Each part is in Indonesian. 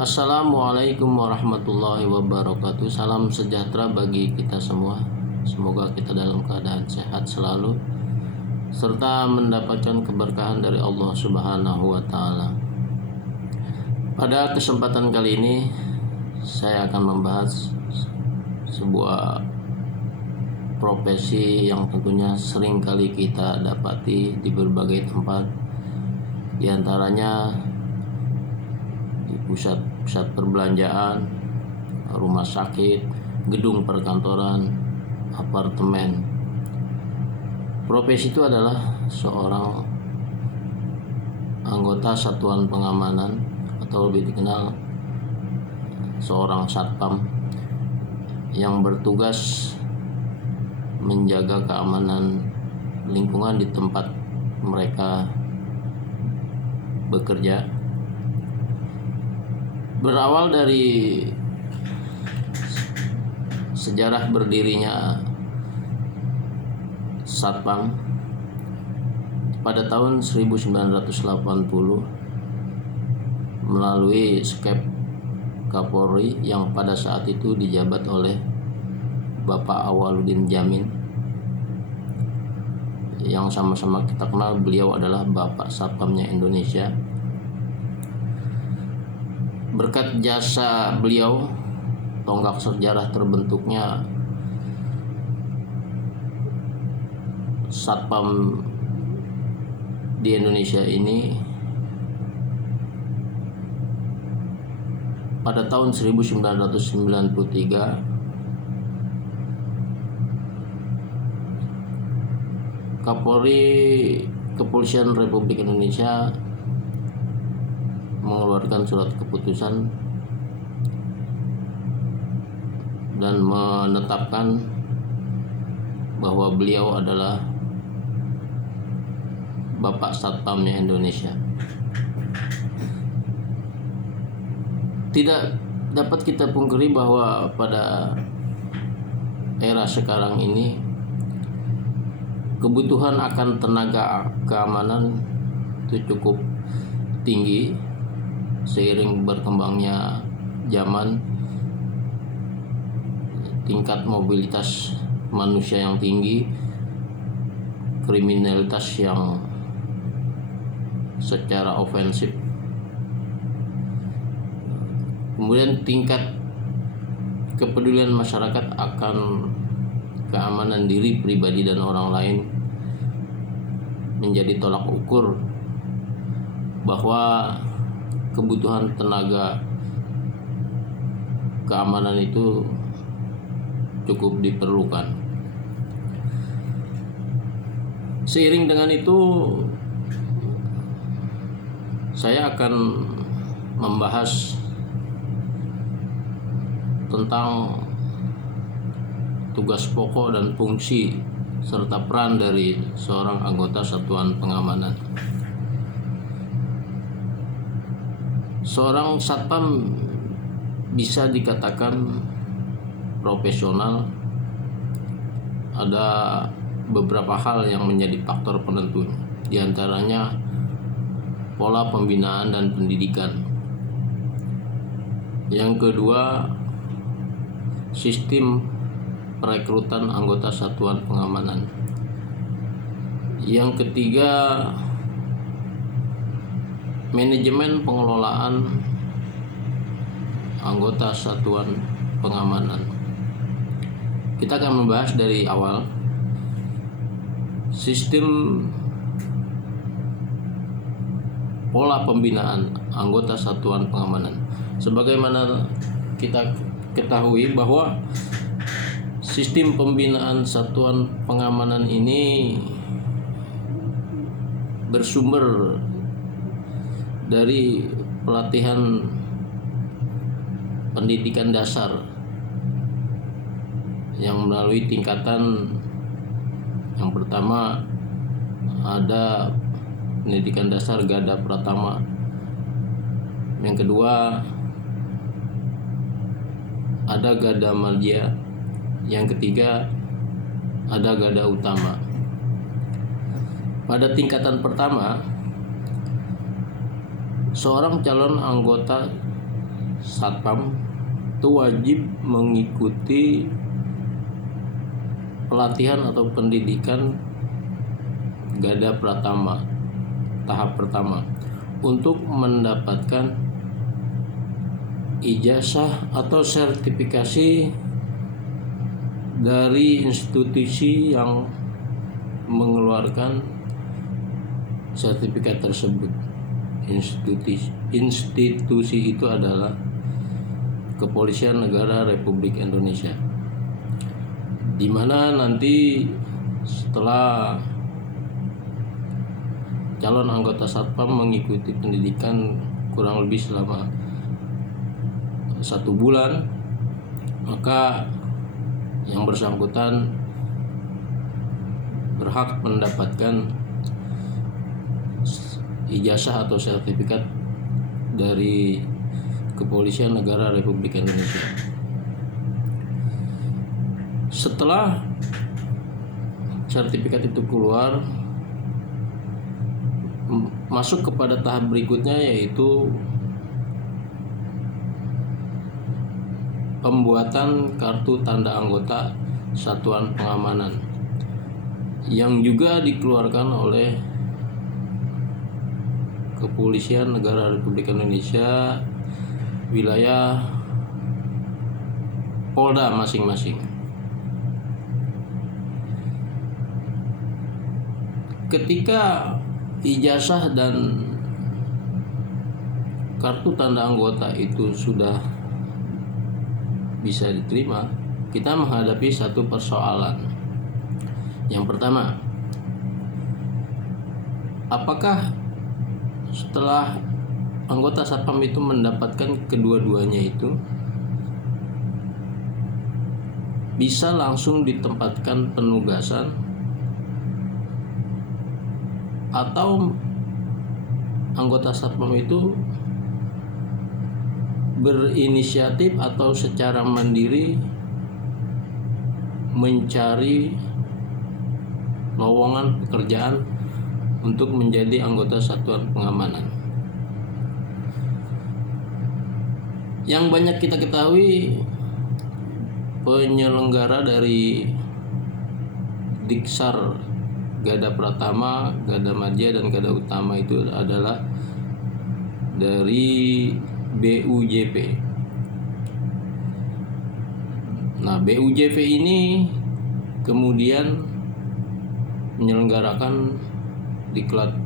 Assalamualaikum warahmatullahi wabarakatuh. Salam sejahtera bagi kita semua. Semoga kita dalam keadaan sehat selalu serta mendapatkan keberkahan dari Allah Subhanahu wa taala. Pada kesempatan kali ini saya akan membahas sebuah profesi yang tentunya sering kali kita dapati di berbagai tempat, di antaranya di pusat perbelanjaan, rumah sakit, gedung perkantoran, apartemen. Profesi itu adalah seorang anggota satuan pengamanan atau lebih dikenal seorang satpam yang bertugas menjaga keamanan lingkungan di tempat mereka bekerja. Berawal dari sejarah berdirinya Satpam pada tahun 1980 melalui skep Kapolri yang pada saat itu dijabat oleh Bapak Awaludin Djamin, yang sama-sama kita kenal beliau adalah Bapak Satpamnya Indonesia. Berkat jasa beliau, tonggak sejarah terbentuknya Satpam di Indonesia ini pada tahun 1993 Kapolri Kepolisian Republik Indonesia mengeluarkan surat keputusan dan menetapkan bahwa beliau adalah Bapak Satpamnya Indonesia. Tidak dapat kita pungkiri bahwa pada era sekarang ini kebutuhan akan tenaga keamanan itu cukup tinggi seiring berkembangnya zaman, tingkat mobilitas manusia yang tinggi, kriminalitas yang secara ofensif, kemudian tingkat kepedulian masyarakat akan keamanan diri pribadi dan orang lain menjadi tolak ukur bahwa kebutuhan tenaga keamanan itu cukup diperlukan. Seiring dengan itu, saya akan membahas tentang tugas pokok dan fungsi serta peran dari seorang anggota satuan pengamanan. Seorang satpam bisa dikatakan profesional. Ada beberapa hal yang menjadi faktor penentu, di antaranya pola pembinaan dan pendidikan. Yang kedua, sistem perekrutan anggota satuan pengamanan. Yang ketiga, manajemen pengelolaan anggota satuan pengamanan. Kita akan membahas dari awal sistem pola pembinaan anggota satuan pengamanan. Sebagaimana kita ketahui bahwa sistem pembinaan satuan pengamanan ini bersumber dari pelatihan pendidikan dasar yang melalui tingkatan yang pertama ada pendidikan dasar Gada Pratama, yang kedua ada Gada Madya, yang ketiga ada Gada Utama. Pada tingkatan pertama, seorang calon anggota Satpam itu wajib mengikuti pelatihan atau pendidikan Gada Pratama tahap pertama untuk mendapatkan ijazah atau sertifikasi dari institusi yang mengeluarkan sertifikat tersebut. Institusi itu adalah Kepolisian Negara Republik Indonesia, di mana nanti setelah calon anggota Satpam mengikuti pendidikan kurang lebih selama 1 bulan, maka yang bersangkutan berhak mendapatkan ijazah atau sertifikat dari Kepolisian Negara Republik Indonesia. Setelah sertifikat itu keluar, masuk kepada tahap berikutnya, yaitu pembuatan kartu tanda anggota Satuan Pengamanan yang juga dikeluarkan oleh Kepolisian Negara Republik Indonesia wilayah Polda masing-masing. Ketika ijazah dan kartu tanda anggota itu sudah bisa diterima, kita menghadapi satu persoalan. Yang pertama, apakah setelah anggota Satpam itu mendapatkan kedua-duanya itu bisa langsung ditempatkan penugasan, atau anggota Satpam itu berinisiatif atau secara mandiri mencari lowongan pekerjaan untuk menjadi anggota Satuan Pengamanan. Yang banyak kita ketahui, penyelenggara dari Diksar Gada Pratama, Gada Madya, dan Gada Utama itu adalah dari BUJP. Nah, BUJP ini kemudian menyelenggarakan diklat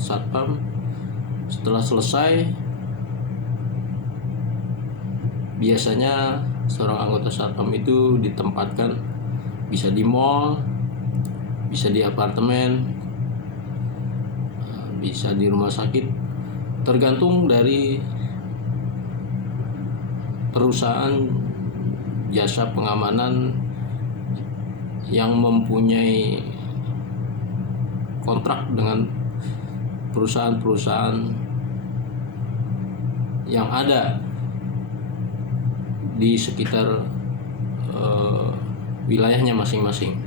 Satpam. Setelah selesai, biasanya seorang anggota Satpam itu ditempatkan bisa di mall, bisa di apartemen, bisa di rumah sakit, tergantung dari perusahaan jasa pengamanan yang mempunyai kontrak dengan perusahaan-perusahaan yang ada di sekitar wilayahnya masing-masing.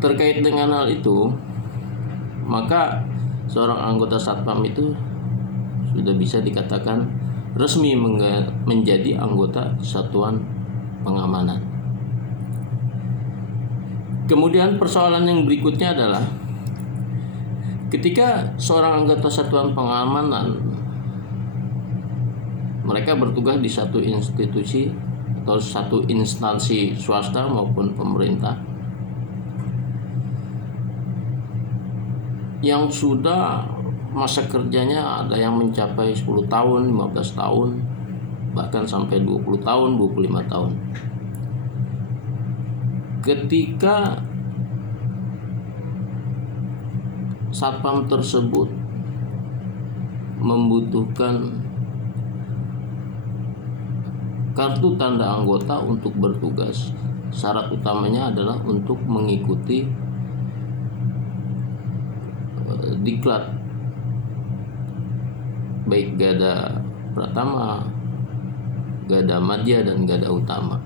Terkait dengan hal itu, maka seorang anggota Satpam itu sudah bisa dikatakan resmi menjadi anggota Satuan Pengamanan. Kemudian persoalan yang berikutnya adalah ketika seorang anggota Satuan Pengamanan mereka bertugas di satu institusi atau satu instansi swasta maupun pemerintah yang sudah masa kerjanya ada yang mencapai 10 tahun, 15 tahun, bahkan sampai 20 tahun, 25 tahun. Ketika Satpam tersebut membutuhkan kartu tanda anggota untuk bertugas, syarat utamanya adalah untuk mengikuti diklat baik Gada Pratama, Gada Madya, dan Gada Utama.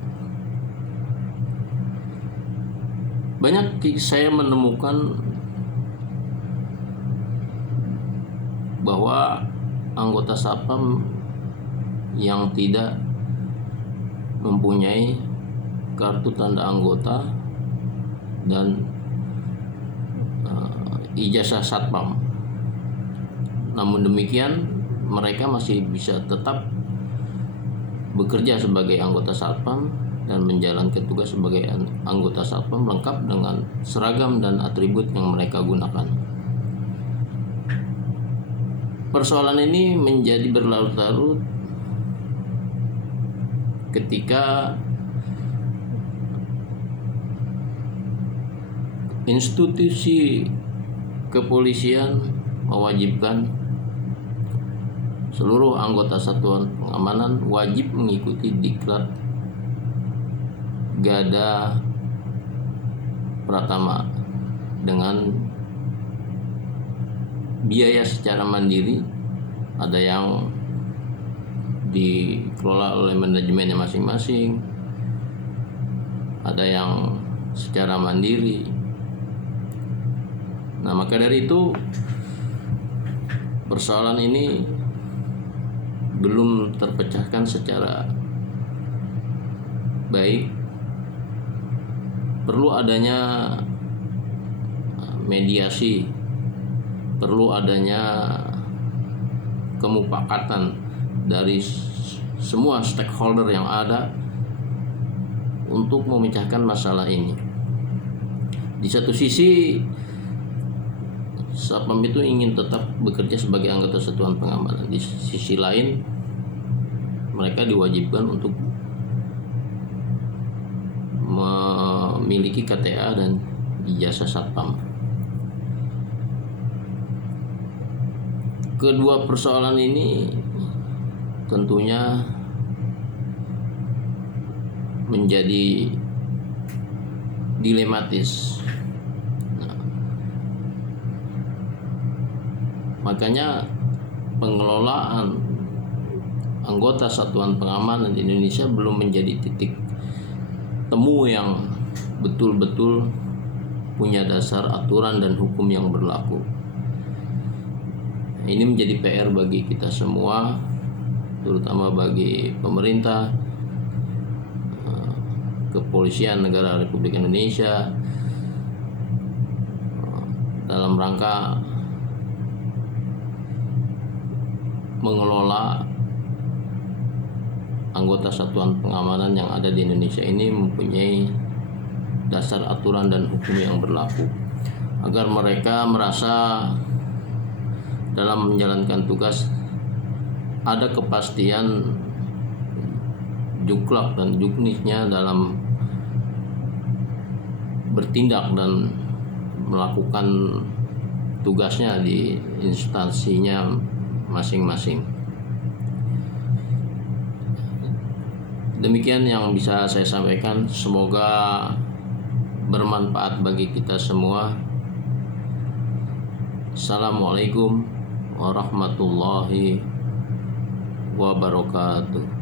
Banyak saya menemukan bahwa anggota Satpam yang tidak mempunyai kartu tanda anggota dan ijazah Satpam. Namun demikian, mereka masih bisa tetap bekerja sebagai anggota Satpam dan menjalankan tugas sebagai anggota Satpam lengkap dengan seragam dan atribut yang mereka gunakan. Persoalan ini menjadi berlarut-larut ketika institusi kepolisian mewajibkan seluruh anggota satuan pengamanan wajib mengikuti diklat Gada Pratama dengan biaya secara mandiri. Ada yang dikelola oleh manajemennya masing-masing, ada yang secara mandiri. Nah, maka dari itu persoalan ini belum terpecahkan secara baik. Perlu adanya mediasi, perlu adanya kemupakatan dari semua stakeholder yang ada untuk memecahkan masalah ini. Di satu sisi, Satpam itu ingin tetap bekerja sebagai anggota satuan pengamanan. Di sisi lain, mereka diwajibkan untuk memiliki KTA dan ijazah Satpam. Kedua persoalan ini tentunya menjadi dilematis. Makanya pengelolaan anggota satuan pengamanan di Indonesia belum menjadi titik temu yang betul-betul punya dasar aturan dan hukum yang berlaku. Ini menjadi PR bagi kita semua, terutama bagi pemerintah, kepolisian negara Republik Indonesia, dalam rangka mengelola anggota satuan pengamanan yang ada di Indonesia ini mempunyai dasar aturan dan hukum yang berlaku, agar mereka merasa dalam menjalankan tugas ada kepastian juklak dan juknisnya dalam bertindak dan melakukan tugasnya di instansinya masing-masing. Demikian yang bisa saya sampaikan, semoga bermanfaat bagi kita semua. Assalamualaikum warahmatullahi wabarakatuh.